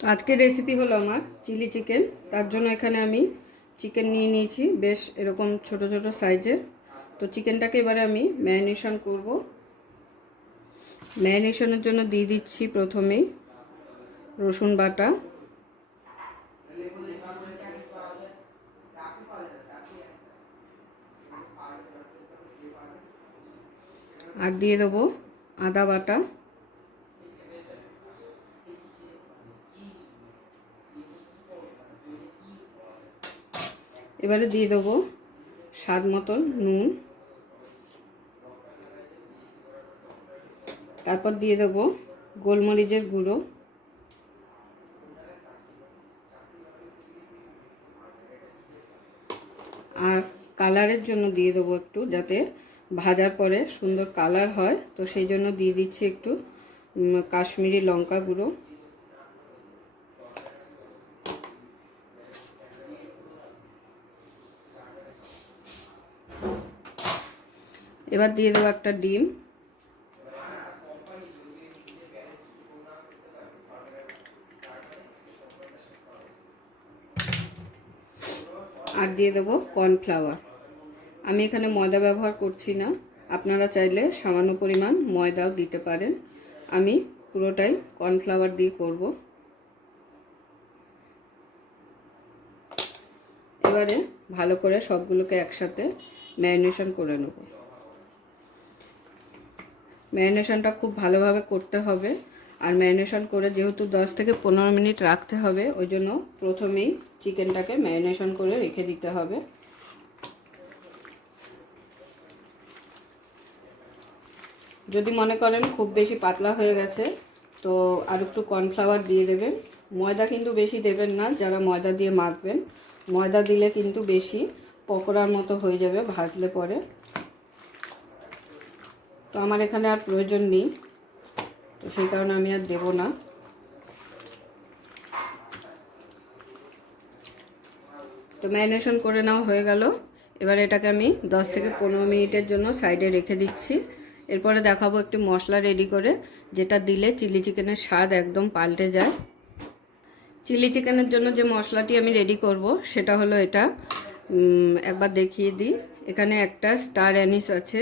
আজকের রেসিপি হলো আমার চিলি চিকেন। তার জন্য এখানে আমি চিকেন নিয়ে নিয়েছি বেশ এরকম ছোট ছোট সাইজের। তো চিকেনটাকে এবারে আমি ম্যারিনেশন করব। ম্যারিনেশনের জন্য দিয়ে দিচ্ছি প্রথমেই রসুন বাটা, আর দিয়ে দেবো আদা বাটা, এবারে দিয়ে দেবো স্বাদ মতন নুন, তারপর দিয়ে দেবো গোলমরিচের গুঁড়ো, আর কালারের জন্য দিয়ে দেবো একটু, যাতে ভাজার পরে সুন্দর কালার হয়। তো সেই জন্য দিয়ে দিচ্ছি একটু কাশ্মীরি লঙ্কা গুঁড়ো। এবার দিয়ে দেবো একটা ডিম, আর দিয়ে দেবো কর্নফ্লাওয়ার। আমি এখানে ময়দা ব্যবহার করছি না, আপনারা চাইলে সামান্য পরিমাণ ময়দাও দিতে পারেন। আমি পুরোটাই কর্নফ্লাওয়ার দিয়ে করব। এবারে ভালো করে সবগুলোকে একসাথে ম্যারিনেশন করে নেব। ম্যারিনেশনটা খুব ভালোভাবে করতে হবে, আর ম্যারিনেশন করে যেহেতু 10 থেকে 15 মিনিট রাখতে হবে, ওই জন্য প্রথমেই চিকেনটাকে ম্যারিনেশন করে রেখে দিতে হবে। যদি মনে করেন খুব বেশি পাতলা হয়ে গেছে, তো আর একটু কর্নফ্লাওয়ার দিয়ে দেবেন। ময়দা কিন্তু বেশি দেবেন না, যারা ময়দা দিয়ে মাখবেন। ময়দা দিলে কিন্তু বেশি পকোড়ার মতো হয়ে যাবে ভাজলে পরে। তো আমার এখানে আর প্রয়োজন নেই, তো সেই কারণে আমি আর দেব না। তো ম্যারিনেশন করে নেওয়া হয়ে গেল। এবার এটাকে আমি 10 থেকে 15 মিনিটের জন্য সাইডে রেখে দিচ্ছি। এরপরে দেখাবো একটি মশলা রেডি করে, যেটা দিলে চিলি চিকেনের স্বাদ একদম পাল্টে যায়। চিলি চিকেনের জন্য যে মশলাটি আমি রেডি করব সেটা হলো এটা। একবার দেখিয়ে দিই। এখানে একটা স্টার অ্যানিস আছে,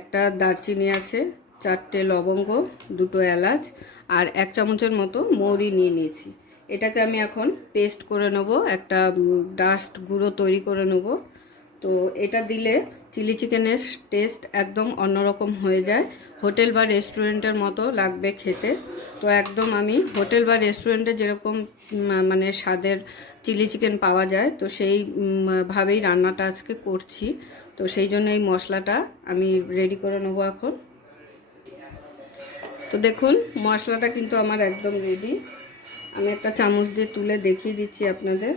একটা দারচিনি আছে, 4টে লবঙ্গ, 2টো এলাচ, আর 1 চামচের মতো মৌরি নিয়ে নিয়েছি। এটাকে আমি এখন পেস্ট করে নেব, একটা ডাস্ট গুঁড়ো তৈরি করে নেব। তো এটা দিলে চিলি চিকেনের টেস্ট একদম অন্যরকম হয়ে যায়, হোটেল বা রেস্টুরেন্টের মতো লাগবে খেতে। তো একদম আমি হোটেল বা রেস্টুরেন্টে যেরকম মানে স্বাদের চিলি চিকেন পাওয়া যায়, তো সেই ভাবেই রান্নাটা আজকে করছি। তো সেই জন্য এই মশলাটা আমি রেডি করে নেবো এখন। তো দেখুন মশলাটা কিন্তু আমার একদম রেডি। আমি একটা চামচ দিয়ে তুলে দেখিয়ে দিচ্ছি আপনাদের।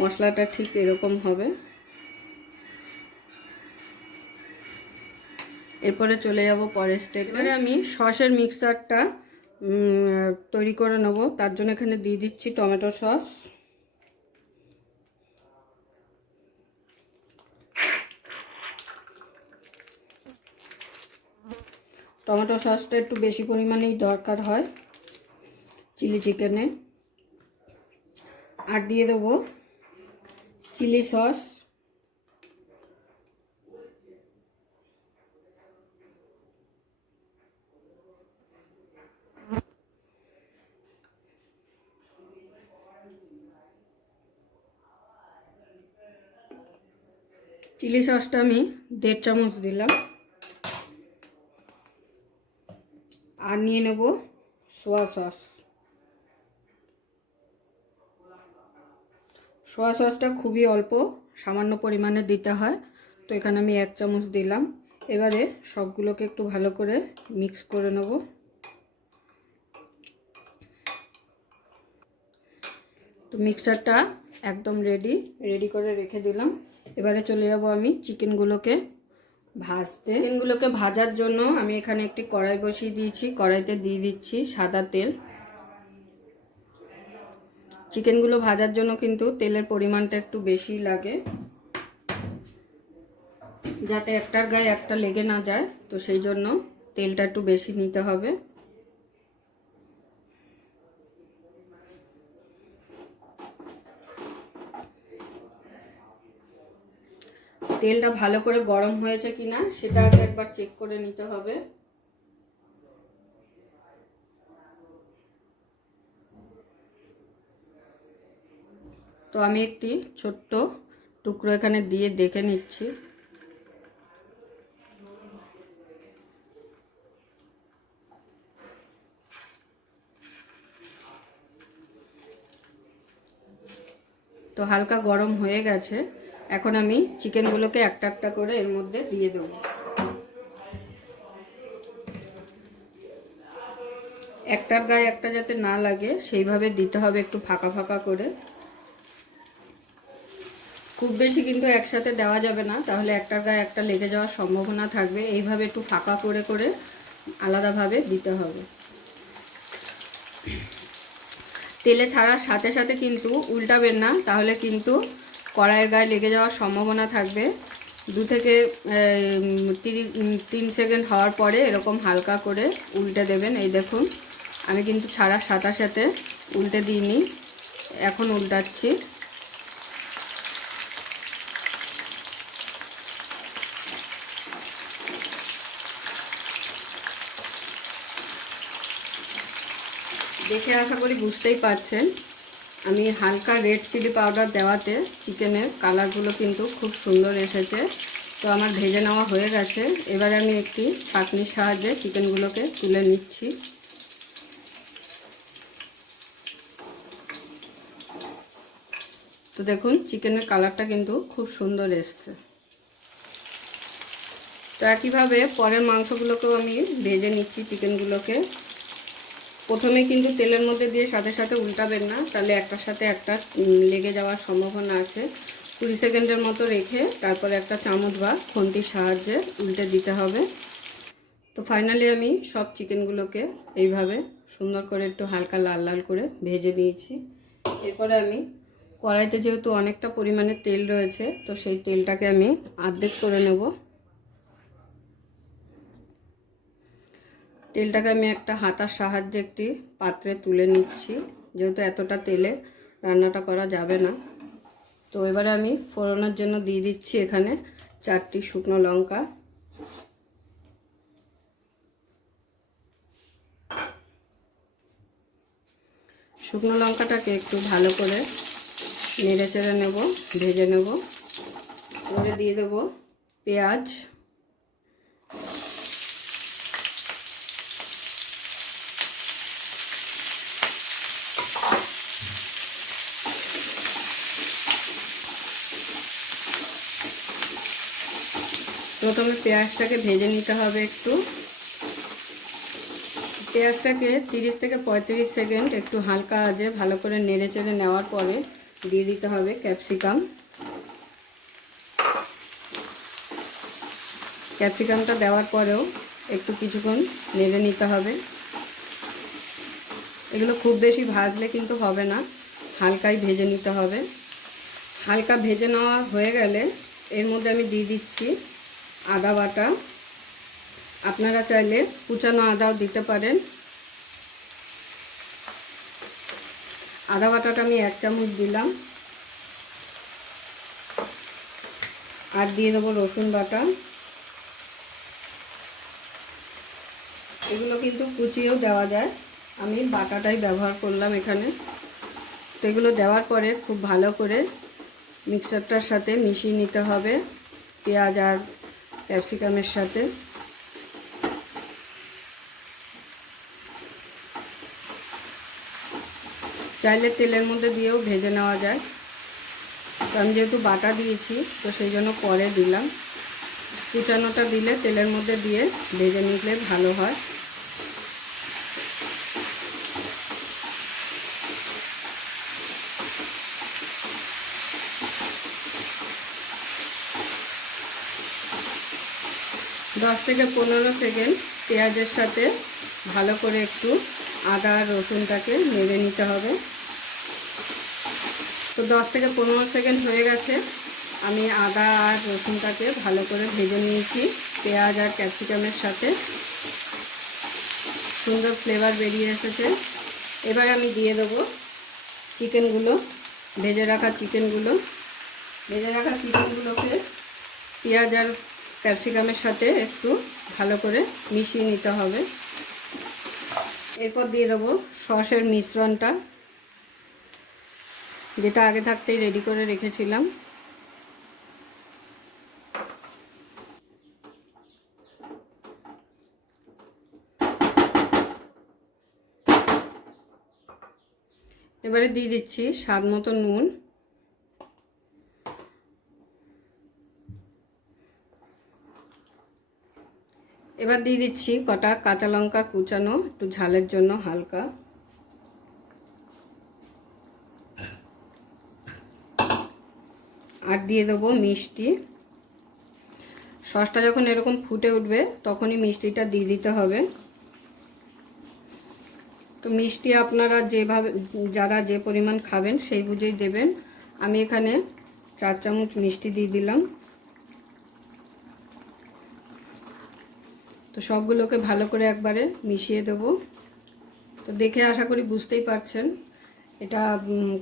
মশলাটা ঠিক এরকম হবে। এরপরে চলে যাব পরের স্টেপে। এবারে আমি সসের মিক্সচারটা তৈরি করে নেব। তার জন্য এখানে দিয়ে দিচ্ছি টমেটো সস, টমেটো সসটা একটু বেশি পরিমাণেই দরকার হয় চিলি চিকেনে। আর দিয়ে দেবো চিলি সস, চিলি সসটা আমি 1.5 চামচ দিলাম। আর নিয়ে নেব সোয়া সস। সোয়া সসটা খুবই অল্প, সামান্য পরিমাণে দিতে হয়। তো এখানে আমি 1 চামচ দিলাম। এবারে সবগুলোকে একটু ভালো করে মিক্স করে নেব। তো মিক্সচারটা একদম রেডি করে রেখে দিলাম। এবারে চলে যাব আমি চিকেনগুলোকে ভাজতে। চিকেনগুলোকে ভাজার জন্য আমি এখানে একটি কড়াই বসিয়ে দিয়েছি। কড়াইতে দিয়ে দিচ্ছি সাদা তেল। চিকেনগুলো ভাজার জন্য কিন্তু তেলের পরিমাণটা একটু বেশি লাগে, যাতে একটার গায়ে একটা লেগে না যায়। তো সেই জন্য তেলটা একটু বেশি নিতে হবে। তেলটা ভালো করে গরম হয়েছে কিনা সেটা আগে একবার চেক করে নিতে হবে। তো আমি একটি ছোট্ট টুকরো এখানে দিয়ে দেখে নিচ্ছি। তো হালকা গরম হয়ে গেছে। এখন আমি চিকেনগুলোকে একটা একটা করে এর মধ্যে দিয়ে দেব। একটার গায়ে একটা যাতে না লাগে সেইভাবে দিতে হবে, একটু ফাঁকা ফাঁকা করে। খুব বেশি কিন্তু একসাথে দেওয়া যাবে না, তাহলে একটার গায়ে একটা লেগে যাওয়ার সম্ভাবনা থাকবে। এইভাবে একটু ফাঁকা করে করে আলাদাভাবে দিতে হবে। তেলে ছাড়ার সাথে সাথে কিন্তু উল্টাবেন না, তাহলে কিন্তু কড়াইয়ের গায়ে লেগে যাওয়ার সম্ভাবনা থাকবে। 2 থেকে 3 সেকেন্ড হওয়ার পরে এরকম হালকা করে উল্টে দেবেন। এই দেখুন আমি কিন্তু ছাড়ার সাথে সাথে উল্টে দিইনি, এখন উল্টাচ্ছি। দেখে আশা করি বুঝতেই পারছেন, আমি হালকা রেড চিলি পাউডার দেওয়াতে চিকেনের কালারগুলো কিন্তু খুব সুন্দর এসেছে। তো আমার ভেজে নেওয়া হয়ে গেছে। এবারে আমি একটি ছাঁকনির সাহায্যে চিকেনগুলোকে তুলে নিচ্ছি। তো দেখুন চিকেনের কালারটা কিন্তু খুব সুন্দর এসছে। তো একইভাবে পরের মাংসগুলোকেও আমি ভেজে নিচ্ছি। চিকেনগুলোকে প্রথমে কিন্তু তেলের মধ্যে দিয়ে সাথে সাথে উল্টাবেন না, তাহলে একটার সাথে একটা লেগে যাওয়ার সম্ভাবনা আছে। 20 সেকেন্ডের মতো রেখে তারপরে একটা চামচ বা খুন্তির সাহায্যে উল্টে দিতে হবে। তো ফাইনালি আমি সব চিকেনগুলোকে এইভাবে সুন্দর করে একটু হালকা লাল লাল করে ভেজে নিয়েছি। এরপরে আমি কড়াইতে যেহেতু অনেকটা পরিমাণে তেল রয়েছে, তো সেই তেলটাকে আমি অর্ধেক করে নেব। তেলটাকে আমি একটা হাতার সাহায্যে একটি পাত্রে তুলে নিচ্ছি, যেহেতু এতটা তেলে রান্নাটা করা যাবে না। তো এবারে আমি ফোড়নের জন্য দিয়ে দিচ্ছি এখানে 4টি শুকনো লঙ্কা, শুকনো লঙ্কাটাকে একটু ভালো করে নেড়ে চেড়ে নেব, ভেজে নেব। এবারে দিয়ে দেব পেঁয়াজ, প্রথমে পেঁয়াজটাকে ভেজে নিতে হবে একটু। পেঁয়াজটাকে 30 থেকে 35 সেকেন্ড একটু হালকা আঁচে ভালো করে নেড়ে চেড়ে নেওয়ার পরে দিয়ে দিতে হবে ক্যাপসিকাম। ক্যাপসিকামটা দেওয়ার পরেও একটু কিছুক্ষণ নেড়ে নিতে হবে। এগুলো খুব বেশি ভাজলে কিন্তু হবে না, হালকাই ভেজে নিতে হবে। হালকা ভেজে নেওয়া হয়ে গেলে এর মধ্যে আমি দিয়ে দিচ্ছি আদা বাটা। আপনারা চাইলে কুচানো আদাও দিতে পারেন। আদা বাটাটা আমি 1 চামচ দিলাম। আর দিয়ে দেবো রসুন বাটা। এগুলো কিন্তু কুচিয়েও দেওয়া যায়, আমি বাটাটাই ব্যবহার করলাম এখানে। তো এগুলো দেওয়ার পরে খুব ভালো করে মিক্সারটার সাথে মিশিয়ে নিতে হবে পেঁয়াজ আর ক্যাপসিকামের সাথে। চাইলে তেলের মধ্যে দিয়েও ভেজে নেওয়া যায়, তো আমি যেহেতু বাটা দিয়েছি তো সেই জন্য পরে দিলাম। কুচানোটা দিলে তেলের মধ্যে দিয়ে ভেজে নিলে ভালো হয়। দশ থেকে 15 সেকেন্ড পেঁয়াজের সাথে ভালো করে একটু আদা আর রসুনটাকে নেড়ে নিতে হবে। তো 10 থেকে 15 সেকেন্ড হয়ে গেছে, আমি আদা আর রসুনটাকে ভালো করে ভেজে নিয়েছি পেঁয়াজ আর ক্যাপসিকামের সাথে। সুন্দর ফ্লেভার বেরিয়ে এসেছে। এবার আমি দিয়ে দেবো চিকেনগুলো, ভেজে রাখা চিকেনগুলোকে পেঁয়াজ আর ক্যাপসিকামের সাথে একটু ভালো করে মিশিয়ে নিতে হবে। এরপর দিয়ে দেবো সসের মিশ্রণটা, যেটা আগে থাকতেই রেডি করে রেখেছিলাম। এবারে দিয়ে দিচ্ছি স্বাদ মতো নুন, এবার দিয়ে দিচ্ছি কটা কাঁচা লঙ্কা কুচানো, একটু ঝালের জন্য হালকা, আর দিয়ে দেবো মিষ্টি। সসটা যখন এরকম ফুটে উঠবে তখনই মিষ্টিটা দিয়ে দিতে হবে। তো মিষ্টি আপনারা যেভাবে যারা যে পরিমাণ খাবেন সেই বুঝেই দেবেন। আমি এখানে 4 চামচ মিষ্টি দিয়ে দিলাম। তো সবগুলোকে ভালো করে একবারে মিশিয়ে দেব। তো দেখে আশা করি বুঝতেই পারছেন এটা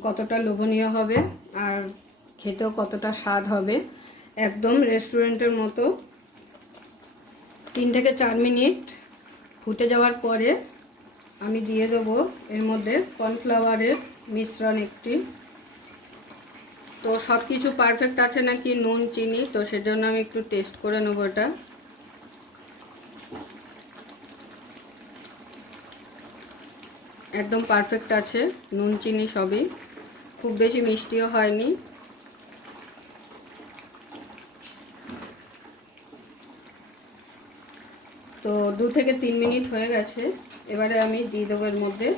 কতটা লোভনীয় হবে আর খেতেও কতটা স্বাদ হবে, একদম রেস্টুরেন্টের মতো। 3 থেকে 4 মিনিট ফুটে যাওয়ার পরে আমি দিয়ে দেবো এর মধ্যে কর্নফ্লাওয়ারের মিশ্রণ একটি। তো সব কিছু পারফেক্ট আছে নাকি নুন চিনি, তো সেজন্য আমি একটু টেস্ট করে নেব। এটা একদম পারফেক্ট আছে, নুন চিনি সবই, খুব বেশি মিষ্টিও হয়নি। তো 2 থেকে 3 মিনিট হয়ে গেছে। এবারে আমি দিয়ে দেবো এর মধ্যে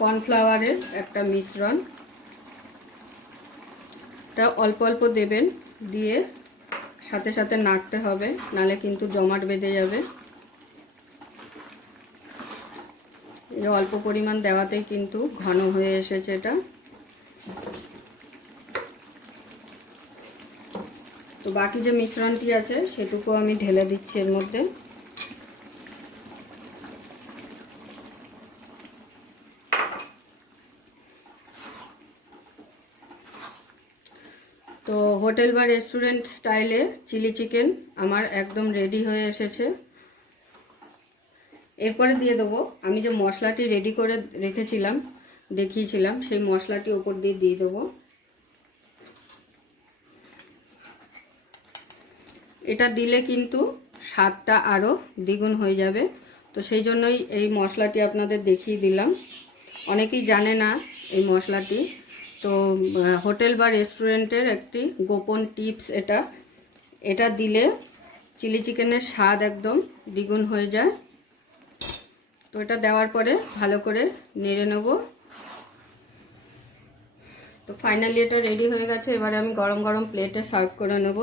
কর্নফ্লাওয়ারের একটা মিশ্রণ। এটা অল্প অল্প দেবেন, দিয়ে সাথে সাথে নাড়তে হবে, নালে কিন্তু জমাট বেঁধে যাবে। এই অল্প পরিমাণ দেওয়াতেই কিন্তু ঘন হয়ে এসেছে এটা। তো বাকি যে মিশ্রণটি আছে সেটুকু আমি ঢেলে দিচ্ছি এর মধ্যে। তো হোটেল বা রেস্টুরেন্ট স্টাইলে চিলি চিকেন আমার একদম রেডি হয়ে এসেছে। এরপরে দিয়ে দেবো আমি যে মশলাটি রেডি করে রেখেছিলাম, দেখিয়েছিলাম, সেই মশলাটি ওপর দিয়ে দিয়ে দেবো। এটা দিলে কিন্তু স্বাদটা আরও দ্বিগুণ হয়ে যাবে। তো সেই জন্যই এই মশলাটি আপনাদের দেখিয়ে দিলাম। অনেকেই জানে না এই মশলাটি, তো হোটেল বা রেস্টুরেন্টের একটি গোপন টিপস এটা। এটা দিলে চিলি চিকেনের স্বাদ একদম দ্বিগুণ হয়ে যায়। তো এটা দেওয়ার পরে ভালো করে নেড়ে নেব। তো ফাইনালি এটা রেডি হয়ে গেছে। এবারে আমি গরম গরম প্লেটে সার্ভ করে নেব।